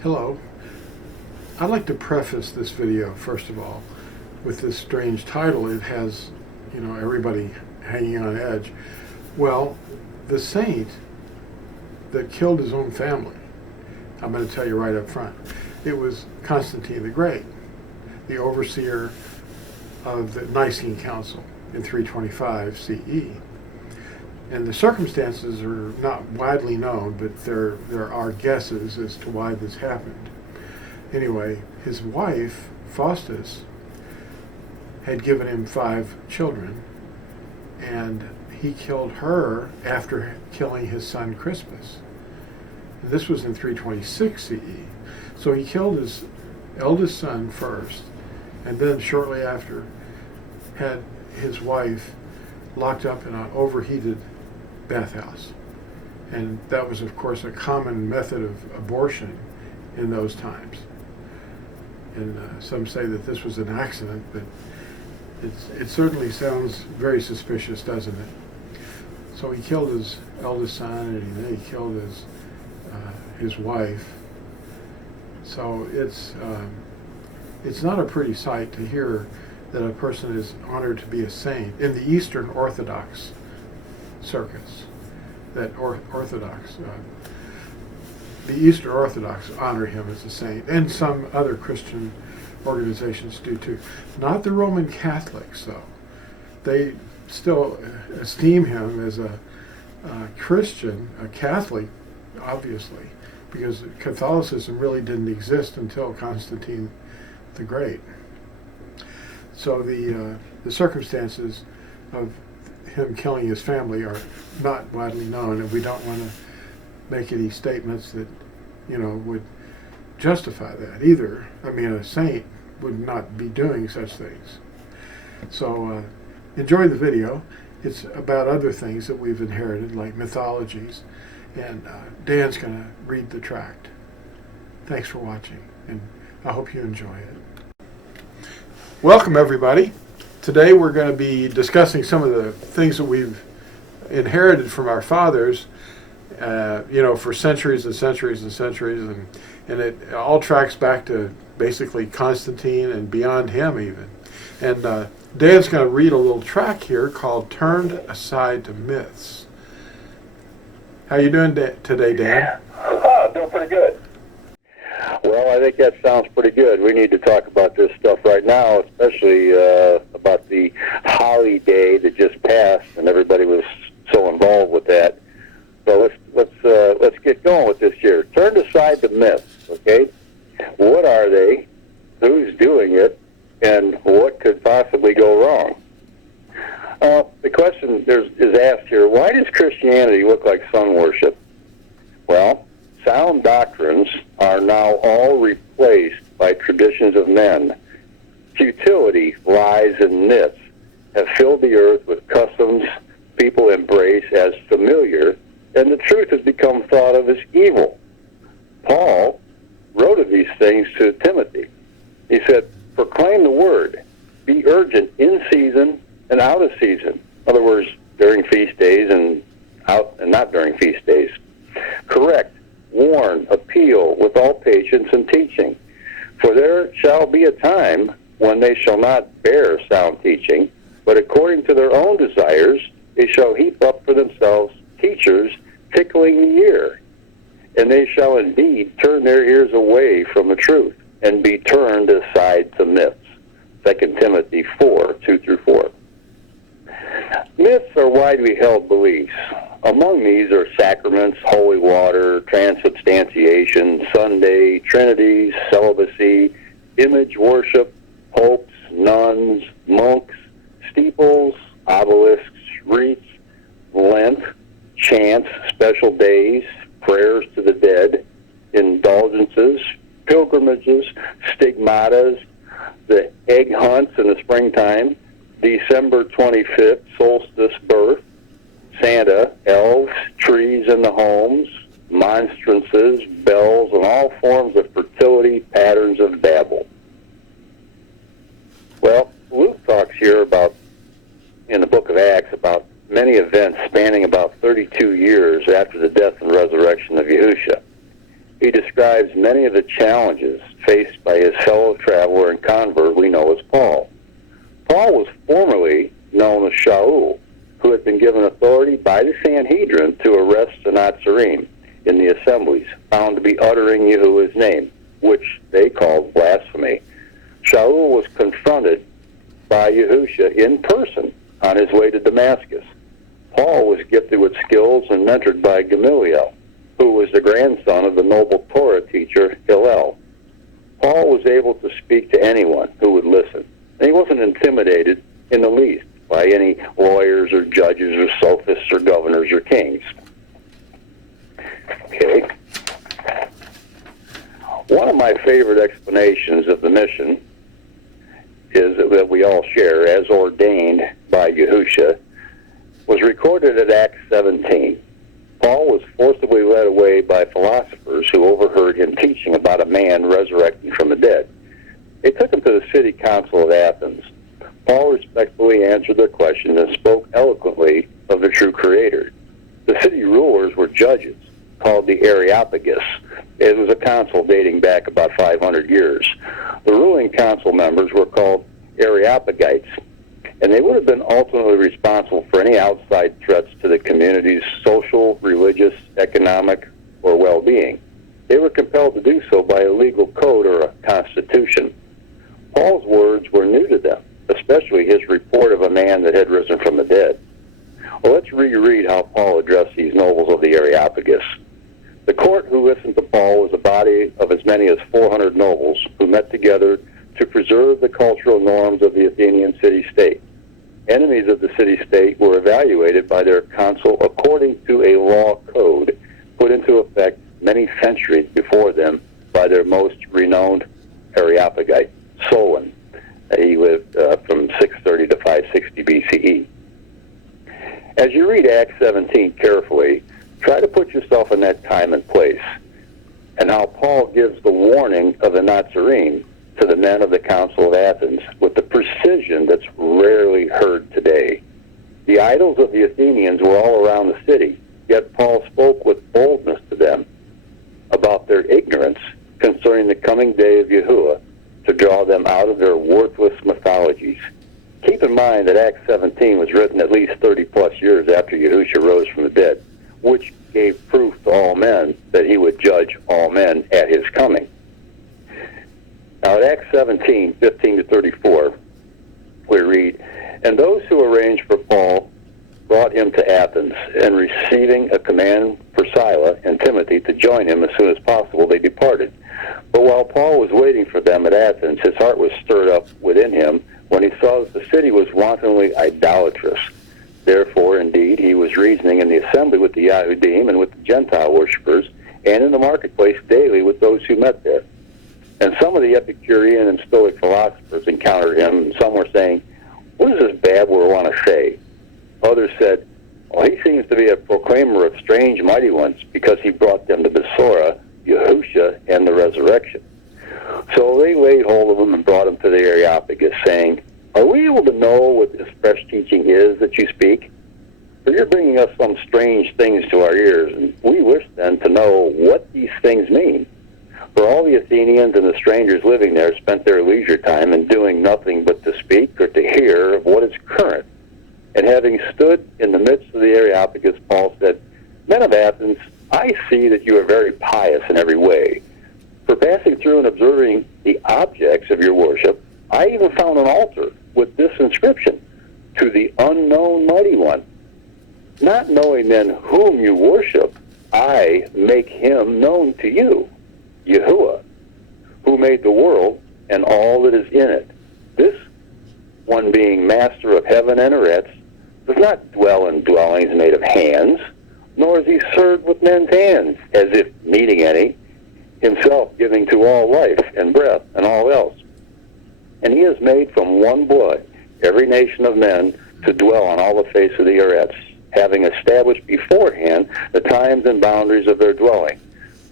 Hello. I'd like to preface this video, first of all, with this strange title. It has, everybody hanging on edge. Well, the saint that killed his own family, I'm going to tell you right up front, it was Constantine the Great, the overseer of the Nicene Council in 325 CE. And the circumstances are not widely known, but there are guesses as to why this happened. Anyway, his wife, Faustus, had given him 5 children, and he killed her after killing his son Crispus. And this was in 326 CE. So he killed his eldest son first, and then shortly after had his wife locked up in an overheated bathhouse. And that was, of course, a common method of abortion in those times. And some say that this was an accident, but it certainly sounds very suspicious, doesn't it? So he killed his eldest son, and then he killed his wife. So it's not a pretty sight to hear that a person is honored to be a saint in the Eastern Orthodox circuits. That the Eastern Orthodox honor him as a saint, and some other Christian organizations do too. Not the Roman Catholics, though. They still esteem him as a Christian, a Catholic, obviously, because Catholicism really didn't exist until Constantine the Great. So the circumstances of him killing his family are not widely known, and we don't want to make any statements that, would justify that either. I mean, a saint would not be doing such things. So enjoy the video. It's about other things that we've inherited, like mythologies, and Dan's going to read the tract. Thanks for watching, and I hope you enjoy it. Welcome, everybody. Today we're going to be discussing some of the things that we've inherited from our fathers, for centuries and centuries and centuries, and it all tracks back to basically Constantine and beyond him even. And Dan's going to read a little track here called "Turned Aside to Myths." How you doing today, Dan? Doing pretty good. Well, I think that sounds pretty good. We need to talk about this stuff right now, especially about the holiday that just passed, and everybody was so involved with that. So let's get going with this here. Turned aside to myths, okay? What are they? Who's doing it? And what could possibly go wrong? The question is asked here, why does Christianity look like sun worship? Well, sound doctrines are now all replaced by traditions of men. Futility, lies, and myths have filled the earth with customs people embrace as familiar, and the truth has become thought of as evil. Paul wrote of these things to Timothy. He said, proclaim the word, be urgent in season and out of season. In other words, during feast days and not during feast days. Correct, warn, appeal with all patience and teaching. For there shall be a time when they shall not bear sound teaching, but according to their own desires they shall heap up for themselves teachers tickling the ear. And they shall indeed turn their ears away from the truth and be turned aside to myths. 2 Timothy 4:2-4. Myths are widely held beliefs. Among these are sacraments, holy water, transubstantiation, Sunday, trinities, celibacy, image worship, popes, nuns, monks, steeples, obelisks, wreaths, Lent, chants, special days, prayers to the dead, indulgences, pilgrimages, stigmatas, the egg hunts in the springtime, December 25th, solstice birth, Santa, elves, trees in the homes, monstrances, bells, and all forms of fertility patterns of Babel. Well, Luke talks here about, in the book of Acts, about many events spanning about 32 years after the death and resurrection of Yahushua. He describes many of the challenges faced by his fellow traveler and convert we know as Paul. Paul was formerly known as Shaul, who had been given authority by the Sanhedrin to arrest the Natsarim in the assemblies, found to be uttering Yahuah's name, which they called blasphemy. Shaul was confronted by Yahushua in person on his way to Damascus. Paul was gifted with skills and mentored by Gamaliel, who was the grandson of the noble Torah teacher Hillel. Paul was able to speak to anyone who would listen, and he wasn't intimidated in the least by any lawyers or judges or sophists or governors or kings. Okay. One of my favorite explanations of the mission is that we all share, as ordained by Yahushua, was recorded at Acts 17. Paul was forcibly led away by philosophers who overheard him teaching about a man resurrecting from the dead. They took him to the city council of Athens. Paul respectfully answered their questions and spoke eloquently of the true Creator. The city rulers were judges, called the Areopagus. It was a council dating back about 500 years. The ruling council members were called Areopagites, and they would have been ultimately responsible for any outside threats to the community's social, religious, economic, or well-being. They were compelled to do so by a legal code or a constitution. Paul's words were new to them, especially his report of a man that had risen from the dead. Well, let's reread how Paul addressed these nobles of the Areopagus. The court who listened to Paul was a body of as many as 400 nobles who met together to preserve the cultural norms of the Athenian city-state. Enemies of the city-state were evaluated by their council according to a law code put into effect many centuries before them by their most renowned Areopagite, Solon. He lived from 630 to 560 BCE. As you read Acts 17 carefully, try to put yourself in that time and place, and how Paul gives the warning of the Natsarim to the men of the Council of Athens with the precision that's rarely heard today. The idols of the Athenians were all around the city, yet Paul spoke with boldness to them about their ignorance concerning the coming day of Yahuah to draw them out of their worthless mythologies. Keep in mind that Acts 17 was written at least 30-plus years after Yahushua rose from the dead, which gave proof to all men that he would judge all men at his coming. Now, at Acts 17, 15 to 34, we read, "And those who arranged for Paul brought him to Athens, and receiving a command for Silas and Timothy to join him as soon as possible, they departed. But while Paul was waiting for them at Athens, his heart was stirred up within him when he saw that the city was wantonly idolatrous. Therefore, indeed, he was reasoning in the assembly with the Yahudim and with the Gentile worshippers, and in the marketplace daily with those who met there. And some of the Epicurean and Stoic philosophers encountered him, and some were saying, 'What does this babbler want to say?' Others said, 'Well, he seems to be a proclaimer of strange mighty ones, because he brought them to Besorah, Yahushua, and the resurrection.' So they laid hold of him and brought him to the Areopagus, saying, 'Are we able to know what this fresh teaching is that you speak? For you're bringing us some strange things to our ears, and we wish then to know what these things mean.' For all the Athenians and the strangers living there spent their leisure time in doing nothing but to speak or to hear of what is current. And having stood in the midst of the Areopagus, Paul said, 'Men of Athens, I see that you are very pious in every way. For passing through and observing the objects of your worship, I even found an altar with this inscription, "To the unknown mighty one." Not knowing then whom you worship, I make him known to you, Yahuah, who made the world and all that is in it. This one, being master of heaven and earth, does not dwell in dwellings made of hands, nor is he served with men's hands, as if needing any, himself giving to all life and breath and all else. And he has made from one blood every nation of men to dwell on all the face of the earth, having established beforehand the times and boundaries of their dwelling,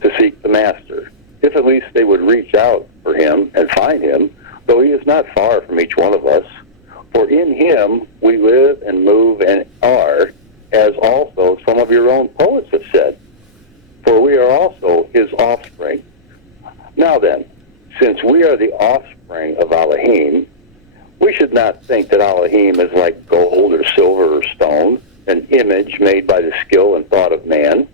to seek the Master, if at least they would reach out for him and find him, though he is not far from each one of us. For in him we live and move and are, as also some of your own poets have said. For we are also his offspring. Now then, since we are the offspring of Elohim, we should not think that Elohim is like gold or silver or stone, an image made by the skill and thought of man.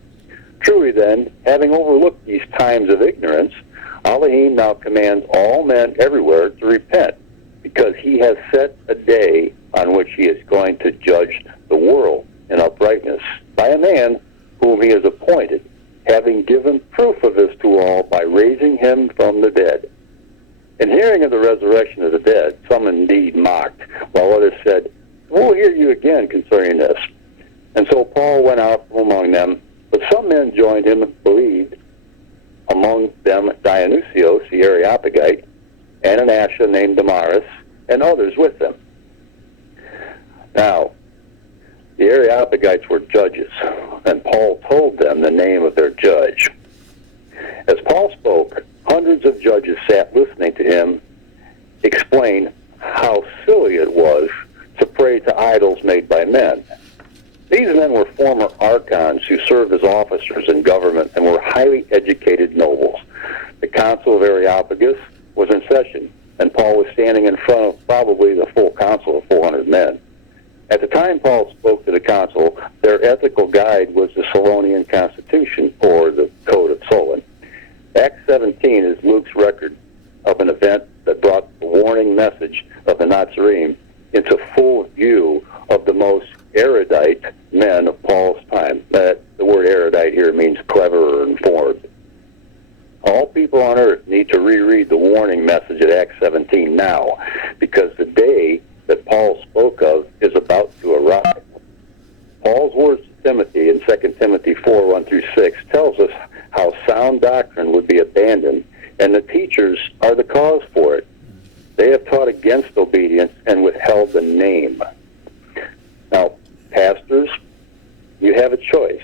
Truly then, having overlooked these times of ignorance, Elohim now commands all men everywhere to repent, because he has set a day on which he is going to judge the world in uprightness by a man whom he has appointed, having given proof of this to all by raising him from the dead. In hearing of the resurrection of the dead, some indeed mocked, while others said, "We'll hear you again concerning this." And so Paul went out from among them, but some men joined him and believed, among them Dionysius the Areopagite, Ananias named Damaris, and others with them. Now, the Areopagites were judges, and Paul told them the name of their judge. As Paul spoke, hundreds of judges sat listening to him explain how silly it was to pray to idols made by men. These men were former archons who served as officers in government and were highly educated nobles. The Council of Areopagus was in session, and Paul was standing in front of probably the full council of 400 men. At the time Paul spoke to the council, their ethical guide was the Solonian Constitution, or the Code of Solon. Acts 17 is Luke's record of an event that brought the warning message of the Natsarim into full view of the most erudite men of Paul's time. The word erudite here means clever or informed. All people on earth need to reread the warning message at Acts 17 now, because the day that Paul spoke of is about to arrive. Paul's words to Timothy in 2 Timothy 4:1-6 tells us how sound doctrine would be abandoned, and the teachers are the cause for it. They have taught against obedience and withheld the name. Now, pastors, you have a choice.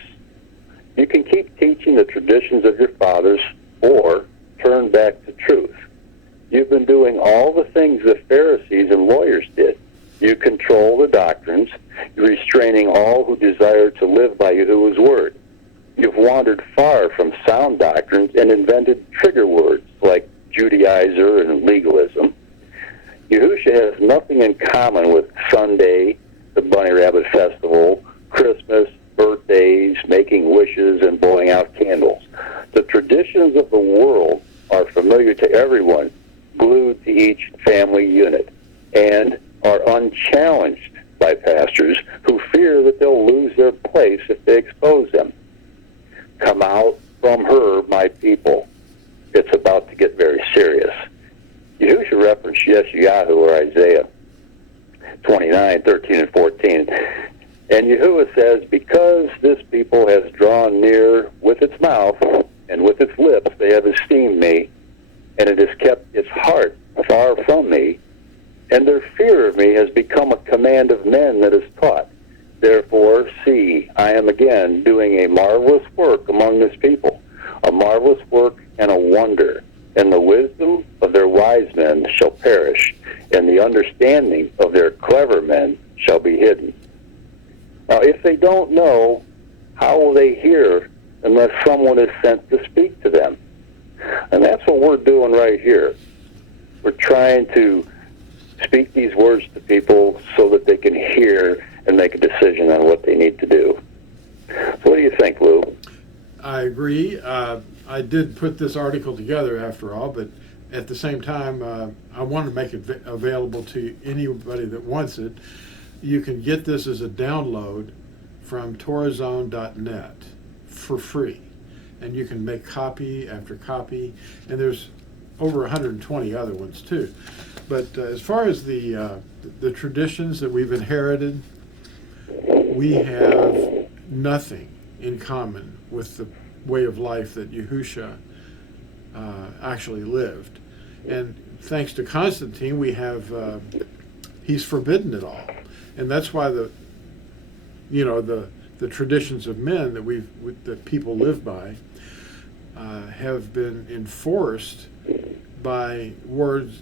You can keep teaching the traditions of your fathers or turn back to truth. You've been doing all the things the Pharisees and lawyers did. You control the doctrines, restraining all who desire to live by Yahuah's word. You've wandered far from sound doctrines and invented trigger words like Judaizer and legalism. Yahushua has nothing in common with Sunday, the Bunny Rabbit Festival, Christmas, birthdays, making wishes, and blowing out candles. The traditions of the world are familiar to everyone, glued to each family unit, and are unchallenged by pastors who fear that they'll lose their place if they expose them. Come out from her, my people. It's about to get very serious. Yahushua referenced Yeshayahu or Isaiah 29:13-14. And Yahuah says, because this people has drawn near with its mouth and with its lips, they have esteemed me, and it has kept its heart far from me, and their fear of me has become a command of men that is taught. Therefore, see, I am again doing a marvelous work among this people, a marvelous work and a wonder, and the wisdom of their wise men shall perish, and the understanding of their clever men shall be hidden. Now, if they don't know, how will they hear unless someone is sent to speak to them? And that's what we're doing right here. We're trying to speak these words to people so that they can hear and make a decision on what they need to do. So what do you think, Lew? I agree. I did put this article together after all, but at the same time, I want to make it available to anybody that wants it. You can get this as a download from torazone.net for free, and you can make copy after copy, and there's over 120 other ones too. But as far as the traditions that we've inherited, we have nothing in common with the way of life that Yahushua actually lived. And thanks to Constantine, we have he's forbidden it all, and that's why the traditions of men that people live by have been enforced by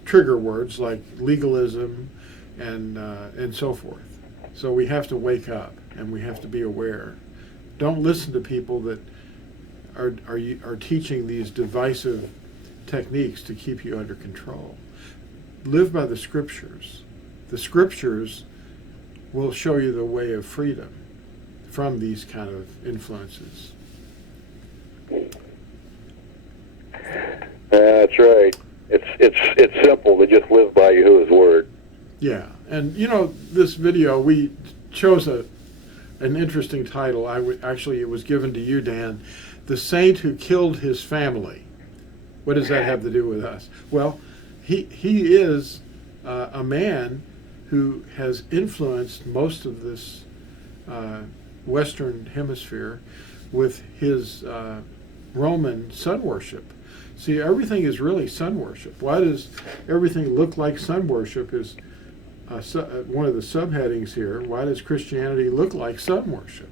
trigger words like legalism and so forth. So we have to wake up, and we have to be aware. Don't listen to people that are teaching these divisive techniques to keep you under control. Live by the Scriptures. The Scriptures will show you the way of freedom from these kind of influences. That's right. It's simple to just live by Yahuah's word. Yeah, and this video, we chose an interesting title. Actually, it was given to you, Dan. The Saint Who Killed His Family. What does that have to do with us? Well, he is a man who has influenced most of this Western Hemisphere with his Roman sun worship. See, everything is really sun worship. Why does everything look like sun worship is one of the subheadings here. Why does Christianity look like sun worship?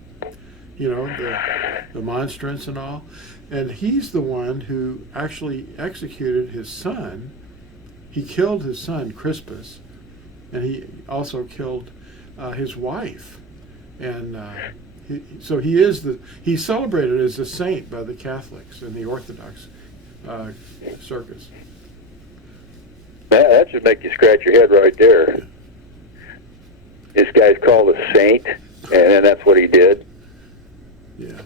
The monstrance and all. And he's the one who actually executed his son. He killed his son, Crispus, and he also killed his wife. And he's celebrated as a saint by the Catholics and the Orthodox circus. That should make you scratch your head right there. This guy's called a saint, and that's what he did. Yeah.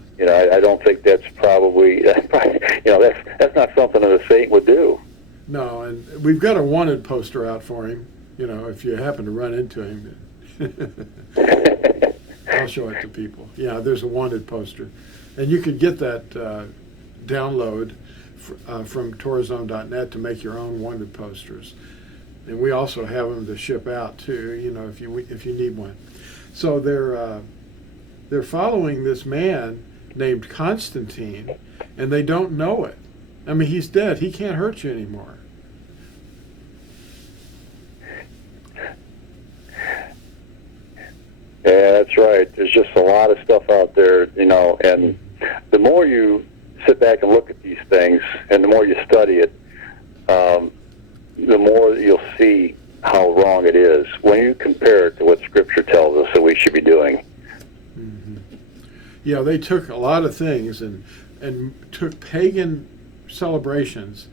I don't think that's probably, that's not something that a saint would do. No, and we've got a wanted poster out for him. If you happen to run into him, I'll show it to people. Yeah, there's a wanted poster, and you could get that download from Torazone.net to make your own wanted posters. And we also have them to ship out too. If you need one. So they're following this man named Constantine, and they don't know it. I mean, he's dead. He can't hurt you anymore. Yeah, that's right. There's just a lot of stuff out there, and the more you sit back and look at these things, and the more you study it, the more you'll see how wrong it is when you compare it to what Scripture tells us that we should be doing. Mm-hmm. Yeah, they took a lot of things and took pagan celebrations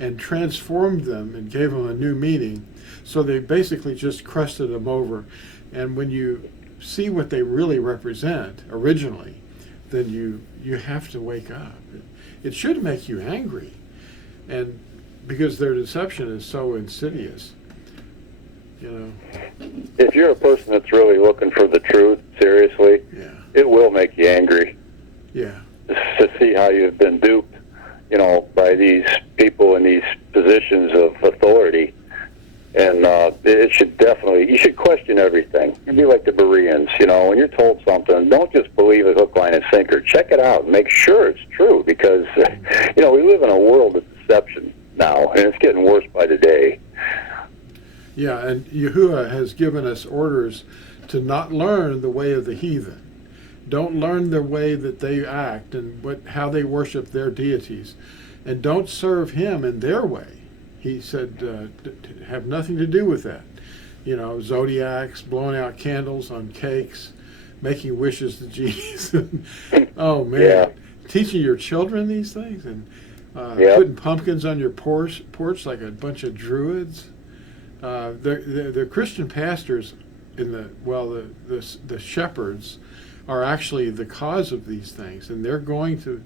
and transformed them and gave them a new meaning. So they basically just crusted them over. And when you see what they really represent originally, then you have to wake up. It should make you angry, and because their deception is so insidious. If you're a person that's really looking for the truth, seriously, yeah, it will make you angry. Yeah. To see how you've been duped, by these people in these positions of authority. And you should question everything. You'd be like the Bereans, when you're told something, don't just believe it hook, line, and sinker. Check it out and make sure it's true, because, we live in a world of deception now, and it's getting worse by the day. Yeah, and Yahuah has given us orders to not learn the way of the heathen. Don't learn the way that they act and how they worship their deities. And don't serve him in their way. He said, have nothing to do with that. Zodiacs, blowing out candles on cakes, making wishes to genies. Oh, man. Yeah. Teaching your children these things and putting pumpkins on your porch like a bunch of druids. The Christian pastors the shepherds are actually the cause of these things, and they're going to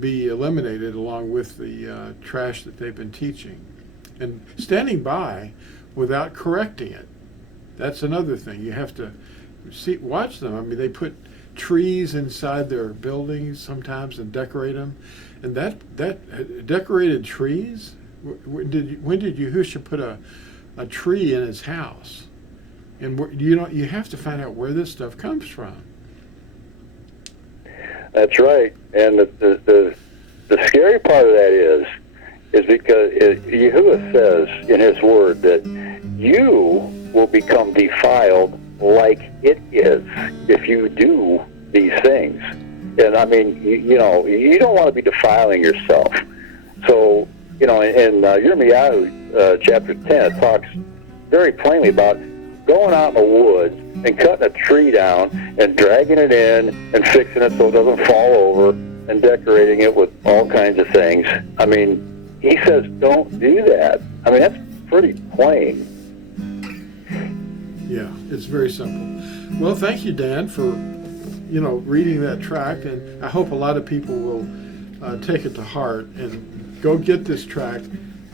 be eliminated along with the trash that they've been teaching. And standing by without correcting it, that's another thing. You have to watch them. I mean, they put trees inside their buildings sometimes and decorate them. And that decorated trees, when did Yahushua put a tree in his house? And you have to find out where this stuff comes from. That's right. And the scary part of that is because Yahuah says in his word that you will become defiled like it is if you do these things. And I mean, you don't want to be defiling yourself. So, in Yirmiyahu chapter 10, it talks very plainly about going out in the woods and cutting a tree down and dragging it in and fixing it so it doesn't fall over and decorating it with all kinds of things. I mean, he says don't do that. I mean, that's pretty plain. Yeah, it's very simple. Well, thank you, Dan, for reading that tract, and I hope a lot of people will take it to heart and go get this tract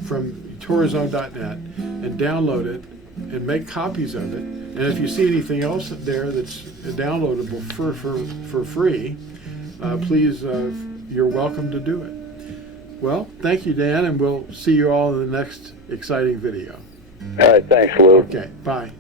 from tourism.net and download it and make copies of it. And if you see anything else there that's downloadable for free, please, you're welcome to do it. Well, thank you, Dan, and we'll see you all in the next exciting video. All right, thanks, Lew. Okay, bye.